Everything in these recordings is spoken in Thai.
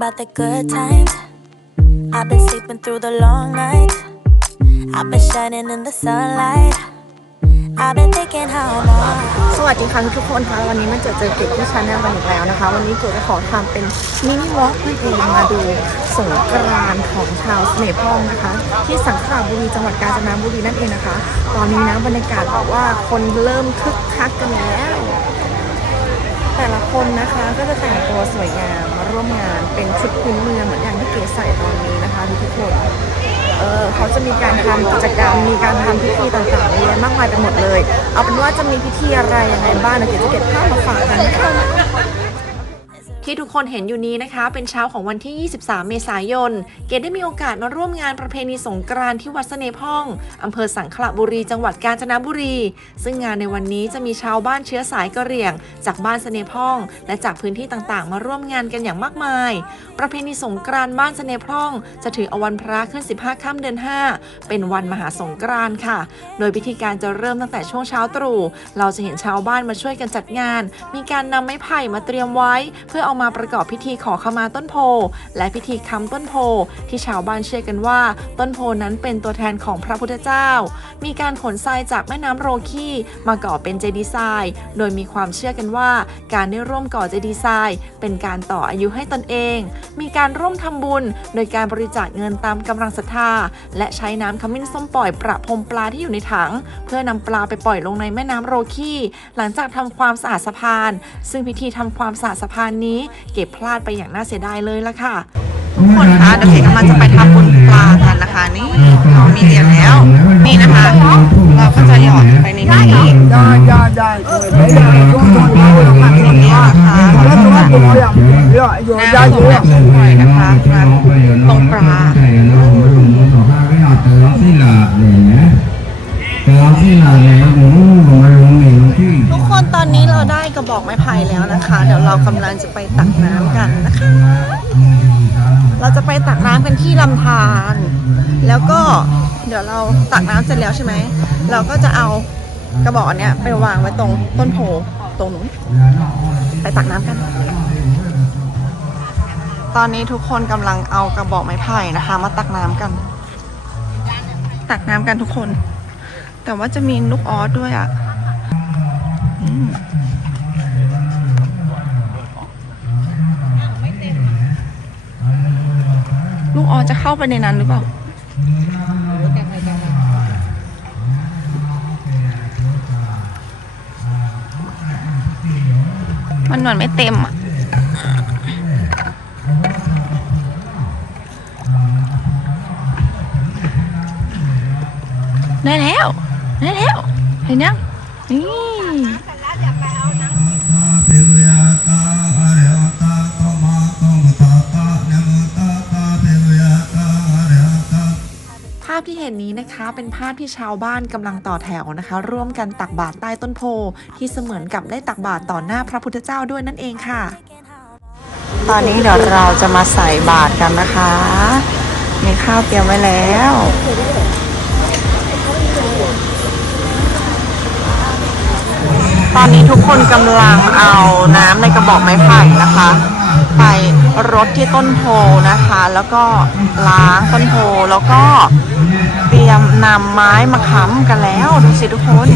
about the good times. I've been sleeping through the long nights. I've been shining in the sunlight. I've been thinking how long. สวัสดีค่ะทุกๆคนคะวันนี้มาเจอเจอเก๋ที่ชาแนลกันอีกแล้วนะคะ วันนี้เก๋จะขอทำเป็นมินิวอล์กนั่นเองมาดูสงกรานต์ของชาวเสน่ห์พองนะคะ ที่สังขละบุรีจังหวัดกาญจนบุรีนั่นเองนะคะ ตอนนี้นะบรรยากาศแบบว่าคนเริ่มคึกคักกันแล้ว แต่ละคนนะคะก็จะแต่งตัวสวยงามมาร่วมงานเป็นชุดพื้นเมืองเหมือนอย่างที่เก๋ใส่ตอนนี้นะคะทุกคนเออเขาจะมีการทำกิจกรรมมีการทำพิธีต่างๆเยอะแยะมากมายไปหมดเลย เอาเป็นว่าจะมีพิธีอะไรยังไงบ้างเดี๋ยวเก๋จะเก็บภาพมาฝากกันนะคะ ที่ทุกคนเห็นอยู่นี้นะคะ เป็นเช้าของวันที่ 23 เมษายน เกดได้มีโอกาสมาร่วมงานประเพณีสงกรานต์ที่วัดเสน่ห์พ่องอำเภอสังขละบุรี จังหวัดกาญจนบุรี ซึ่งงานในวันนี้จะมีชาวบ้านเชื้อสายกะเหรี่ยง จากบ้านเสน่ห์พ่อง และจากพื้นที่ต่างๆ มาร่วมงานกันอย่างมากมาย ประเพณีสงกรานต์บ้านเสน่ห์พ่อง จะถือเอาวันพระขึ้น 15 ค่ำเดือน 5 เป็นวันมหาสงกรานต์ค่ะ โดยพิธีการจะเริ่มตั้งแต่ช่วงเช้าตรู่ เราจะเห็นชาวบ้านมาช่วยกันจัดงาน มีการนำไม้ไผ่มาเตรียมไว้ เพื่อเอามาประกอบพิธีขอขมาต้นโพ และพิธีค้ำต้นโพ ที่ชาวบ้านเชื่อกันว่า ต้นโพนั้นเป็นตัวแทนของพระพุทธเจ้า มีการขนทรายจากแม่น้ำโรคีมาก่อเป็นเจดีย์ทราย โดยมีความเชื่อกันว่า การได้ร่วมก่อเจดีย์ทราย เป็นการต่ออายุให้ตนเอง มีการร่วมทำบุญ โดยการบริจาคเงินตามกำลังศรัทธา และใช้น้ำขมิ้นส้มปล่อยประพรมปลาที่อยู่ในถัง เพื่อนำปลาไปปล่อยลงในแม่น้ำโรคีหลังจากทำความสะอาดสะพาน ซึ่งพิธีทำความสะอาดสะพานนี้เก็บพลาดไปอย่างน่าเสียดายเลยละค่ะ ทุกคนคะเดี๋ยวเก๋กำลังจะไปทำบุญปลากันนะคะนี่เรามีเหรียญแล้ว นี่นะคะ เราก็จะหยอดไปในนี้ ได้ได้ได้ไม่ได้ต้องต้ เรากำลังจะไปตักน้ำกันนะคะ เราจะไปตักน้ำกันที่ลำธารแล้วก็เดี๋ยวเราตักน้ำเสร็จแล้วใช่ไหม เราก็จะเอากระบอกอันเนี้ยไปวางไว้ตรงต้นโพตรงนู้น ไปตักน้ำกัน ตอนนี้ทุกคนกำลังเอากระบอกไม้ไผ่นะคะ มาตักน้ำกัน ตักน้ำกันทุกคน แต่ว่าจะมีลูกออสด้วยอะ อืม ลูกออจะเข้าไปในนั้นหรือเปล่ามันเหมือนไม่เต็มอะได้แล้ว ได้แล้ว เห็นยังนี่ เห็นนี้นะคะ เป็นภาพที่ชาวบ้านกำลังต่อแถวนะคะ ร่วมกันตักบาตรใต้ต้นโพที่เสมือนกับได้ตักบาตรต่อหน้าพระพุทธเจ้าด้วยนั่นเองค่ะ ตอนนี้เดี๋ยวเราจะมาใส่บาตรกันนะคะ มีข้าวเตรียมไว้แล้วตอนนี้ทุกคนกำลังเอาน้ำในกระบอกไม้ไผ่นะคะ ไป รดที่ต้นโพนะคะ แล้วก็ล้างต้นโพแล้วก็เตรียมนำไม้มาค้ำกันแล้วดูสิทุกคน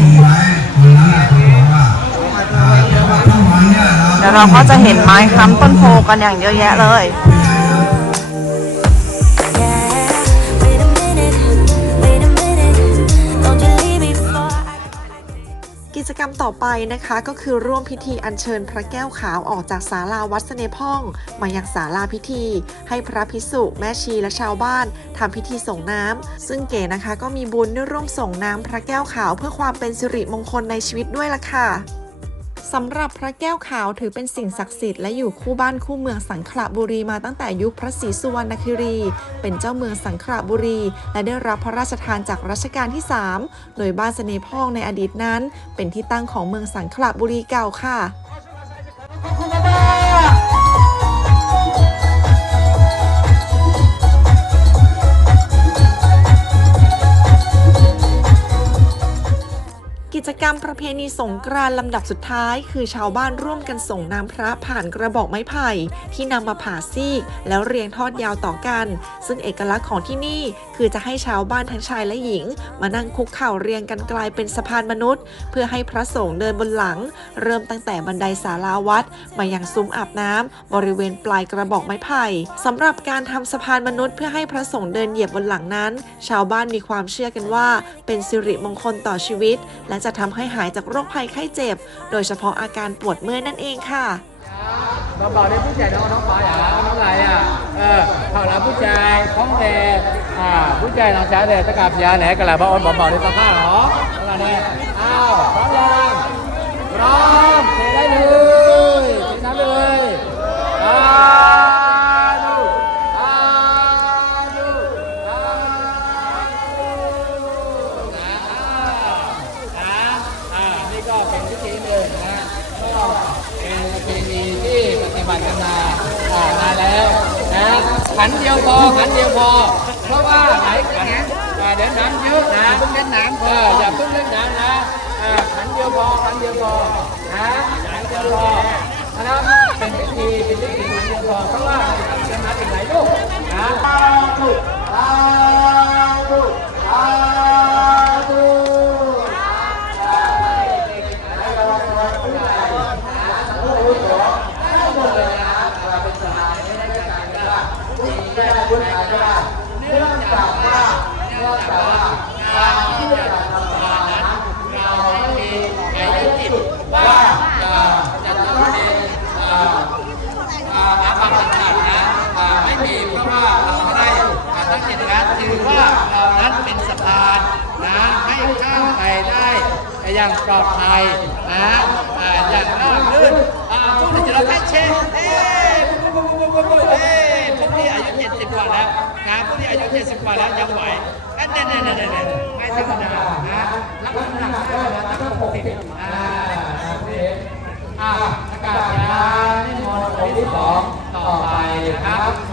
เดี๋ยวเราก็จะเห็นไม้ค้ำต้นโพกันอย่างเยอะแยะเลย จกรรมต่อไปนะคะ ก็คือร่วมพิธีอัญเชิญพระแก้วขาวออกจากศาลาวัดเสน่ห์พ่อง มายังศาลาพิธี ให้พระพิสุแม่ชีและชาวบ้านทำพิธีส่งน้ำซึ่งเก๋นะคะก็มีบุญได้ร่วมส่งน้ำพระแก้วขาวเพื่อความเป็นสิริมงคลในชีวิตด้วยล่ะค่ะ สำหรับพระแก้วขาวถือเป็นสิ่งศักดิ์สิทธิ์และอยู่คู่บ้านคู่เมืองสังขละบุรีมาตั้งแต่ยุคพระศรีสุวรรณคิรี เป็นเจ้าเมืองสังขละบุรี และได้รับพระราชทานจากรัชกาลที่ 3 โดยบ้านเสน่พ่องในอดีตนั้น เป็นที่ตั้งของเมืองสังขละบุรีเก่าค่ะ รรมประเพณีสงกรานต์ลำดับสุดท้าย คือชาวบ้านร่วมกันส่งน้ำพระผ่านกระบอกไม้ไผ่ ที่นำมาผ่าซีก แล้วเรียงทอดยาวต่อกัน ซึ่งเอกลักษณ์ของที่นี่คือจะให้ชาวบ้านทั้งชายและหญิง มานั่งคุกเข่าเรียงกันกลายเป็นสะพานมนุษย์ เพื่อให้พระสงฆ์เดินบนหลัง เริ่มตั้งแต่บันไดศาลาวัด มายังซุ้มอาบน้ำบริเวณปลายกระบอกไม้ไผ่สำหรับการทำสะพานมนุษย์เพื่อให้พระสงฆ์เดินเหยียบบนหลังนั้น ชาวบ้านมีความเชื่อกันว่า เป็นสิริมงคลต่อชีวิต และจะทำให้หายจากโรคภัยไข้เจ็บ โดยเฉพาะอาการปวดเมื่อยนั่นเองค่ะเบาๆได้ผู้ชายน้องน้องป้ายอะน้องไรอะเออเขาละผู้ชายท้องแดงอ่าผู้ชายน้องชายแดงตะกับยาแหนกันละบ้าอ่อนเบาๆได้สักข้าเหรออะไรเนี่ยอ้าวพร้อมยังพร้อมเทได้เลยเทน้ำไปเลยอ่าดูอ่าดูอ่าดูนะอ่านะอ่านี่ ก็เป็นวิธีหนึ่งนะก็เป็นประเพณีที่ปฏิบัติกันมาอ่านานแล้วนะขันเดียวพอขันเดียวพอ เพราะว่าหลายขันอ่าเดี๋ยวน้ำเยอะนะเพิ่งเล่นน้ำเอออย่าเพิ่งเล่นน้ำนะอ่าขันเดียวพอขันเดียวพอนะขันเดียวพอนะครับเป็นพิธีเป็นพิธีขันเดียวพอเพราะว่าจะมาถึงหลายลูกนะลูกลูกลูก อาบัติต่างๆนะอ่าไม่มีเพราะว่าเราไม่ได้อ่าตั้งจิตนะถือว่าเรานั้นเป็นสะพานนะให้ข้ามไปได้ อย่างปลอดภัยนะอย่างรารื่นอ่าพวกนี้จะเราให้เช็คเอ๊ะปุ๊บปุ๊บปุ๊บปุ๊บปุ๊บเอ๊ะพวกนี้อายุ 70 กว่าแล้วนะพวกนี้อายุ 70 กว่าแล้วยังไหวนี่ยเนี่ยเนี่ยเนี่ยไม่ธรรมดานะรับน้ำหนักได้นะตั้ง60อ่าโอเคอะอากาศยานิมนต์องค์ที่สองต่อไปนะครับ